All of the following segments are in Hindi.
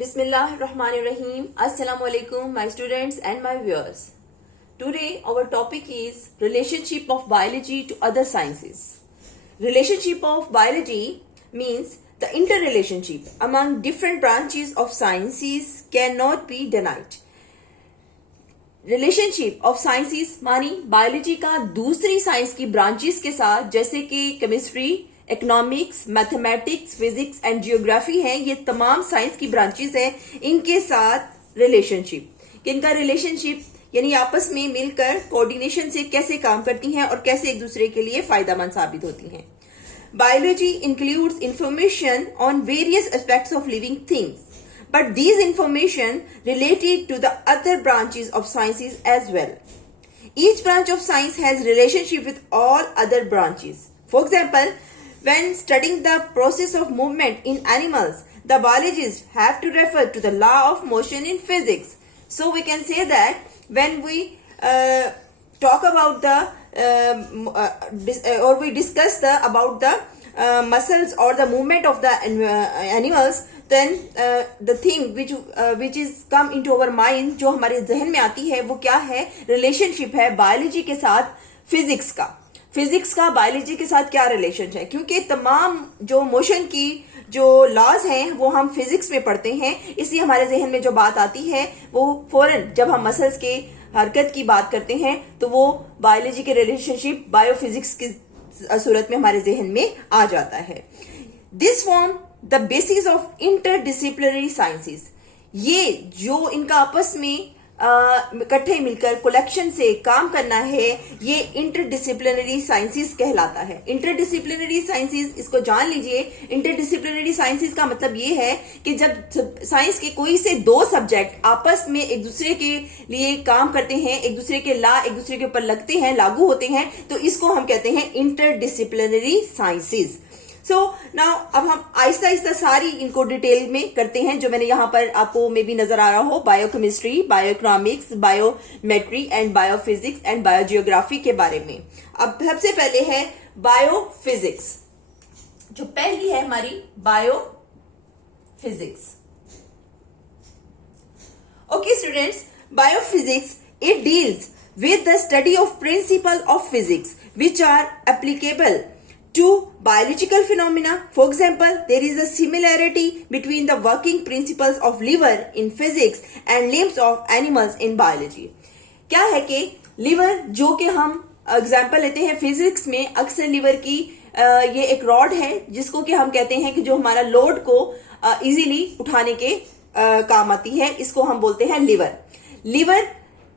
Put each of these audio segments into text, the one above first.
Bismillahirrahmanirrahim. Assalamu alaikum, my students and my viewers. Today, our topic is relationship of biology to other sciences. Relationship of biology means the interrelationship among different branches of sciences cannot be denied. Relationship of sciences मानी बायोलॉजी का दूसरी साइंस की ब्रांचेस के साथ, जैसे कि chemistry, economics, mathematics, physics and geography है। ये तमाम साइंस की ब्रांचेस हैं, इनके साथ रिलेशनशिप। इनका रिलेशनशिप यानी आपस में मिलकर कोऑर्डिनेशन से कैसे काम करती हैं और कैसे एक दूसरे के लिए फायदेमंद साबित होती हैं। Biology includes information on various aspects of living things, but these information related to the other branches of sciences as well. Each branch of science has relationship with all other branches. For example, when studying the process of movement in animals, the biologists have to refer to the law of motion in physics. So we can say that when we talk about the or we discuss about the muscles or the movement of the animals, then the thing which is come into our mind, जो हमारे जहन में आती है, वो क्या है? रिलेशनशिप है बायोलॉजी के साथ फिजिक्स का। फिजिक्स का बायोलॉजी के साथ क्या रिलेशन है? क्योंकि तमाम जो मोशन की जो लॉज हैं वो हम फिजिक्स में पढ़ते हैं, इसलिए हमारे जहन में जो बात आती है वो फौरन जब हम मसल्स के हरकत की बात करते हैं तो वो बायोलॉजी के रिलेशनशिप बायोफिजिक्स की सूरत में हमारे जहन में आ जाता है। This form the basis of interdisciplinary sciences. ये जो इनका आपस में इकट्ठे मिलकर कलेक्शन से काम करना है, ये इंटरडिसिप्लिनरी साइंसेस कहलाता है। इंटरडिसिप्लिनरी साइंसेस, इसको जान लीजिए। इंटरडिसिप्लिनरी साइंसेस का मतलब ये है कि जब साइंस के कोई से दो सब्जेक्ट आपस में एक दूसरे के लिए काम करते हैं, एक दूसरे के ला एक दूसरे के ऊपर लगते हैं, लागू होते हैं, तो इसको हम कहते हैं इंटरडिसिप्लिनरी साइंसेस। सो नाउ अब हम आहिस्ता आहिस्ता सारी इनको डिटेल में करते हैं, जो मैंने यहां पर आपको में भी नजर आ रहा हो। Biochemistry, bioeconomics, biometry and biophysics and biogeography के बारे में। अब सबसे पहले है बायोफिजिक्स। जो पहली है हमारी biophysics. Okay students, biophysics it deals with the study of principle of physics which are applicable to biological phenomena. For example, there is a similarity between the working principles of liver in physics and limbs of animals in biology. क्या है कि लिवर, जो कि हम एग्जाम्पल लेते हैं फिजिक्स में, अक्सर लिवर की ये एक रॉड है जिसको कि हम कहते हैं कि जो हमारा लोड को इजीली उठाने के काम आती है, इसको हम बोलते हैं लिवर। लिवर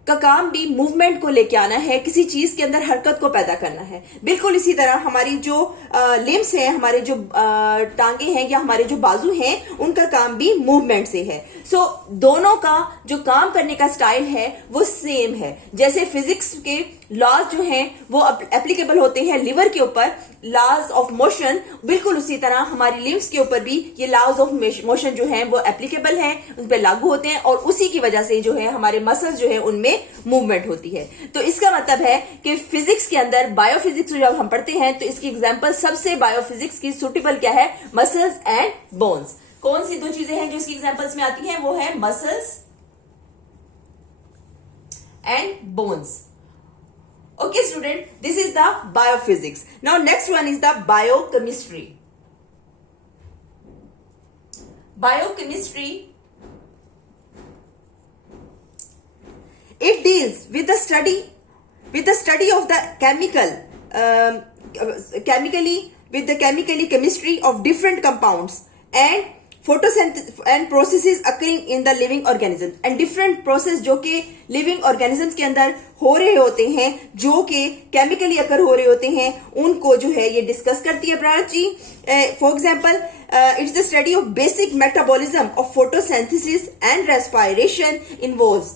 का काम भी मूवमेंट को लेके आना है, किसी चीज के अंदर हरकत को पैदा करना है। बिल्कुल इसी तरह हमारी जो लिम्स हैं, हमारे जो टांगे हैं या हमारे जो बाजू हैं, उनका काम भी मूवमेंट से है। सो दोनों का जो काम करने का स्टाइल है वो सेम है। जैसे फिजिक्स के लॉज जो हैं वो एप्लीकेबल होते हैं लिवर के ऊपर, लॉज ऑफ मोशन, बिल्कुल उसी तरह हमारी लिम्स के ऊपर भी ये लॉज ऑफ मोशन जो हैं वो एप्लीकेबल हैं, उन पर लागू होते हैं, और उसी की वजह से जो है हमारे मसल्स जो है उनमें मूवमेंट होती है। तो इसका मतलब है कि फिजिक्स के अंदर बायोफिजिक्स जब हम पढ़ते हैं तो इसकी एग्जांपल सबसे बायोफिजिक्स की सुटेबल क्या है? Muscles and bones. कौन सी दो चीजें हैं जो इसकी एग्जांपल्स में आती हैं? वो है muscles and bones. Okay student, this is the biophysics. Now next one is the biochemistry. Biochemistry, it deals with the study of the chemically chemistry of different compounds and photosynthesis and processes occurring in the living organism and different process जो कि लिविंग ऑर्गेनिजम्स के अंदर हो रहे होते हैं, जो कि केमिकली अकर हो रहे होते हैं, उनको जो है ये डिस्कस करती है ब्रांच जी। For example, it's the study of basic metabolism of photosynthesis and respiration involves.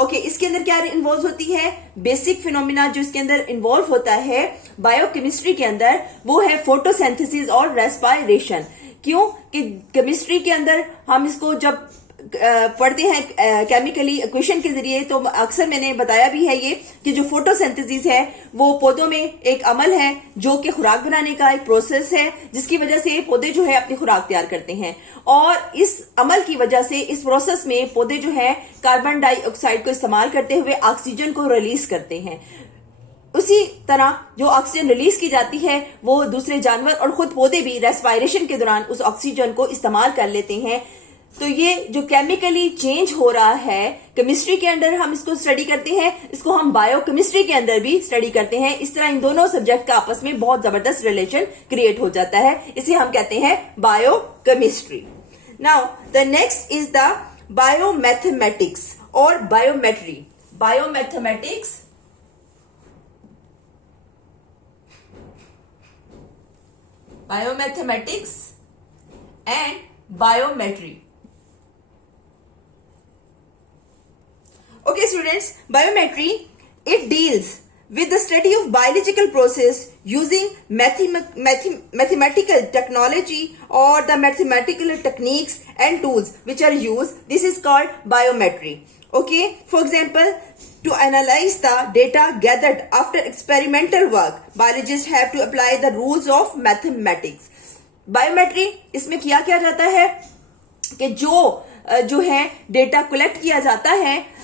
Okay, इसके अंदर क्या इन्वॉल्व होती है? बेसिक फिनोमिना जो इसके अंदर इन्वॉल्व होता है बायोकेमिस्ट्री के अंदर, वो है फोटोसिंथेसिस और रेस्पिरेशन। क्यों कि केमिस्ट्री के अंदर हम इसको जब पढ़ते हैं केमिकली इक्वेशन के जरिए, तो अक्सर मैंने बताया भी है ये कि जो फोटोसिंथेसिस है वो पौधों में एक अमल है जो कि खुराक बनाने का एक प्रोसेस है, जिसकी वजह से पौधे जो है अपनी खुराक तैयार करते हैं। और इस अमल की वजह से इस प्रोसेस में पौधे जो है कार्बन डाइऑक्साइड को इस्तेमाल करते हुए ऑक्सीजन को रिलीज करते हैं। उसी तरह जो ऑक्सीजन रिलीज की जाती है वो दूसरे जानवर और खुद पौधे भी रेस्पायरेशन के दौरान उस ऑक्सीजन को इस्तेमाल कर लेते हैं। तो ये जो केमिकली चेंज हो रहा है केमिस्ट्री के अंदर हम इसको स्टडी करते हैं, इसको हम बायोकेमिस्ट्री के अंदर भी स्टडी करते हैं। इस तरह इन दोनों सब्जेक्ट का आपस में बहुत जबरदस्त रिलेशन क्रिएट हो जाता है, इसे हम कहते हैं biochemistry. Now the next is the biomathematics और biometry. Biomathematics and biometry. Okay students, biometry, it deals with the study of biological process using mathematical technology or the mathematical techniques and tools which are used. This is called biometry. Okay, for example, to analyze the data gathered after experimental work, biologists have to apply the rules of mathematics. Biometry, इसमें किया क्या जाता है कि जो है डेटा कलेक्ट किया जाता है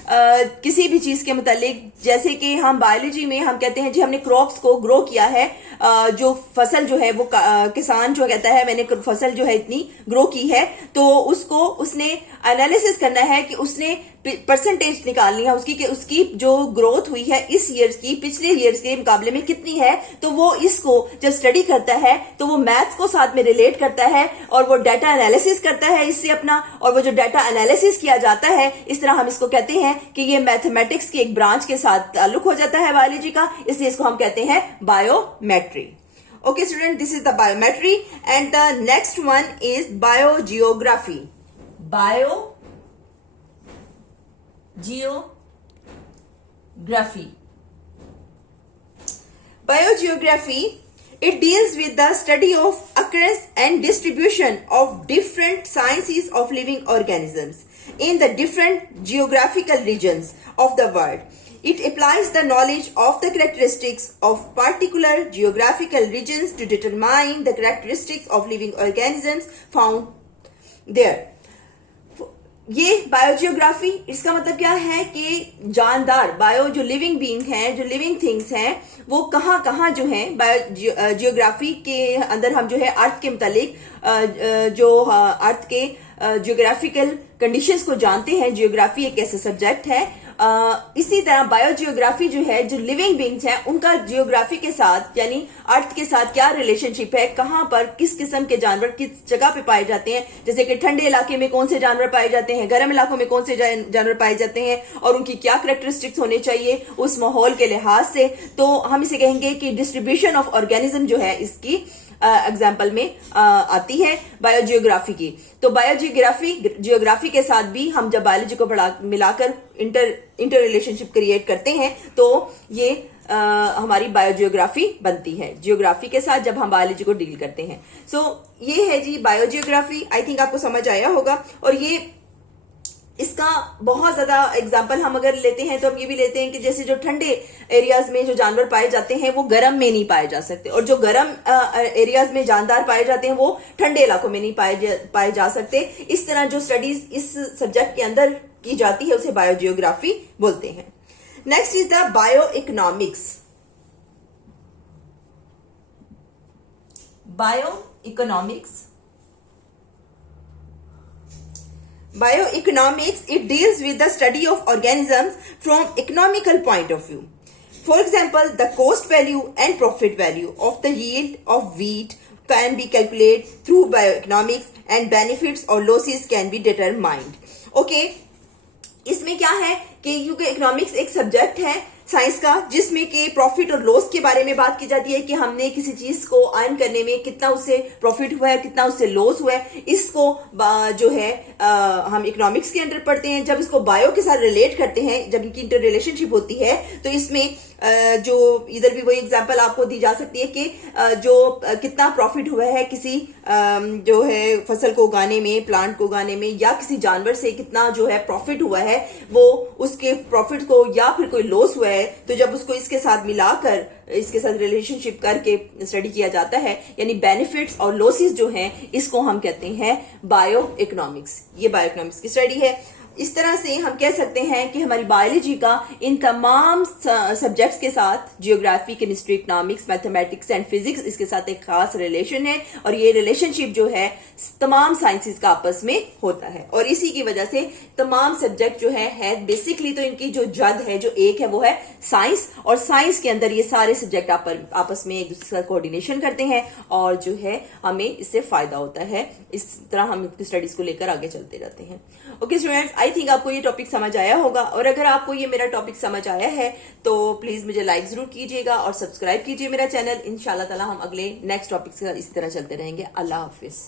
किसी भी चीज के मुतालिक, जैसे कि हम बायोलॉजी में हम कहते हैं जी हमने क्रॉप्स को ग्रो किया है, जो फसल जो है वो किसान जो कहता है मैंने फसल जो है इतनी ग्रो की है, तो उसको उसने एनालिसिस करना है कि उसने परसेंटेज निकालनी है उसकी कि उसकी जो ग्रोथ हुई है इस ईयर्स की पिछले ईयर्स के मुकाबले में कितनी है। तो वो इसको जब स्टडी करता है तो वो मैथ्स को साथ में रिलेट करता है और वो डाटा एनालिसिस करता है इससे अपना, और वो जो डाटा एनालिसिस किया जाता है इस तरह हम इसको कहते हैं कि ये मैथमेटिक्स की एक ब्रांच के साथ ताल्लुक हो जाता है बायोलॉजी का, इसलिए इसको हम कहते हैं biometry. Okay student, this is the biometry and the next one is biogeography. Biogeography, it deals with the study of occurrence and distribution of different sciences of living organisms in the different geographical regions of the world. It applies the knowledge of the characteristics of particular geographical regions to determine the characteristics of living organisms found there. ये बायोजियोग्राफी, इसका मतलब क्या है कि जानदार बायो जो लिविंग बीइंग हैं, जो लिविंग थिंग्स हैं, वो कहाँ कहाँ जो हैं बायोजियोग्राफी के अंदर हम जो है अर्थ के मुतालिक जो अर्थ के जियोग्राफिकल कंडीशंस को जानते हैं। जियोग्राफी एक ऐसा सब्जेक्ट है। इसी तरह बायोजियोग्राफी जो है जो लिविंग बीइंग्स हैं उनका जियोग्राफी के साथ यानी अर्थ के साथ क्या रिलेशनशिप है, कहां पर किस किस्म के जानवर किस जगह पे पाए जाते हैं, जैसे कि ठंडे इलाके में कौन से जानवर पाए जाते हैं, गर्म इलाकों में कौन से जानवर पाए जाते हैं और उनकी क्या कैरेक्टरिस्टिक्स होने चाहिए उस माहौल के लिहाज से। तो हम इसे कहेंगे कि डिस्ट्रीब्यूशन ऑफ ऑर्गेनिज्म जो है इसकी एग्जाम्पल में आती है बायोजियोग्राफी की। तो जियोग्राफी के साथ भी हम जब बायोलॉजी को मिलाकर इंटर रिलेशनशिप क्रिएट करते हैं तो ये हमारी बायोजियोग्राफी बनती है, जियोग्राफी के साथ जब हम बायोलॉजी को डील करते हैं। सो ये है जी बायोजियोग्राफी। आई थिंक आपको समझ आया होगा। और ये इसका बहुत ज्यादा एग्जाम्पल हम अगर लेते हैं तो हम ये भी लेते हैं कि जैसे जो ठंडे एरियाज में जो जानवर पाए जाते हैं वो गर्म में नहीं पाए जा सकते, और जो गर्म एरियाज में जानदार पाए जाते हैं वो ठंडे इलाकों में नहीं पाए जा सकते। इस तरह जो स्टडीज इस सब्जेक्ट के अंदर की जाती है उसे बायोजियोग्राफी बोलते हैं। Next is the bioeconomics. Bioeconomics, it deals with the study of organisms from economical point of view. For example, the cost value and profit value of the yield of wheat can be calculated through bioeconomics and benefits or losses can be determined. Okay, इसमें क्या है कि क्योंकि इकोनॉमिक्स एक सब्जेक्ट है साइंस का जिसमें कि प्रॉफिट और लॉस के बारे में बात की जाती है कि हमने किसी चीज को अर्न करने में कितना उससे प्रॉफिट हुआ है कितना उससे लॉस हुआ है, इसको जो है हम इकोनॉमिक्स के अंडर पढ़ते हैं, जब इसको बायो के साथ रिलेट करते हैं, जब इनकी इंटर रिलेशनशिप होती है, तो इसमें जो इधर भी वही एग्जांपल आपको दी जा सकती है कि जो कितना प्रॉफिट हुआ है किसी जो है फसल को उगाने में, प्लांट को उगाने में, या किसी जानवर से कितना जो है प्रॉफिट हुआ है, वो उसके प्रॉफिट को, या फिर कोई लॉस हुआ है, तो जब उसको इसके साथ मिलाकर, इसके साथ रिलेशनशिप करके स्टडी किया जाता है, यानी बेनिफिट्स और लॉसेस जो हैं, इसको हम कहते हैं बायो इकोनॉमिक्स। ये बायो इकोनॉमिक्स की स्टडी है। इस तरह से हम कह सकते हैं कि हमारी बायोलॉजी का इन तमाम सब्जेक्ट्स के साथ, geography, chemistry, economics, mathematics and physics, इसके साथ एक खास रिलेशन है, और ये रिलेशनशिप जो है तमाम साइंसेस का आपस में होता है, और इसी की वजह से तमाम सब्जेक्ट जो है बेसिकली तो इनकी जो जद है, जो एक है, वो है साइंस, और साइंस के अंदर ये सारे सब्जेक्ट आपस में एक दूसरे के साथ कोऑर्डिनेशन करते हैं, और जो है हमें इससे फायदा होता है। इस तरह हम स्टडीज को लेकर आगे चलते रहते हैं। ओके स्टूडेंट्स, आई थिंक आपको ये टॉपिक समझ आया होगा, और अगर आपको ये मेरा टॉपिक समझ आया है तो प्लीज मुझे लाइक जरूर कीजिएगा और सब्सक्राइब कीजिए मेरा चैनल। इंशाल्लाह ताला हम अगले नेक्स्ट टॉपिक से इसी तरह चलते रहेंगे। अल्लाह हाफिज।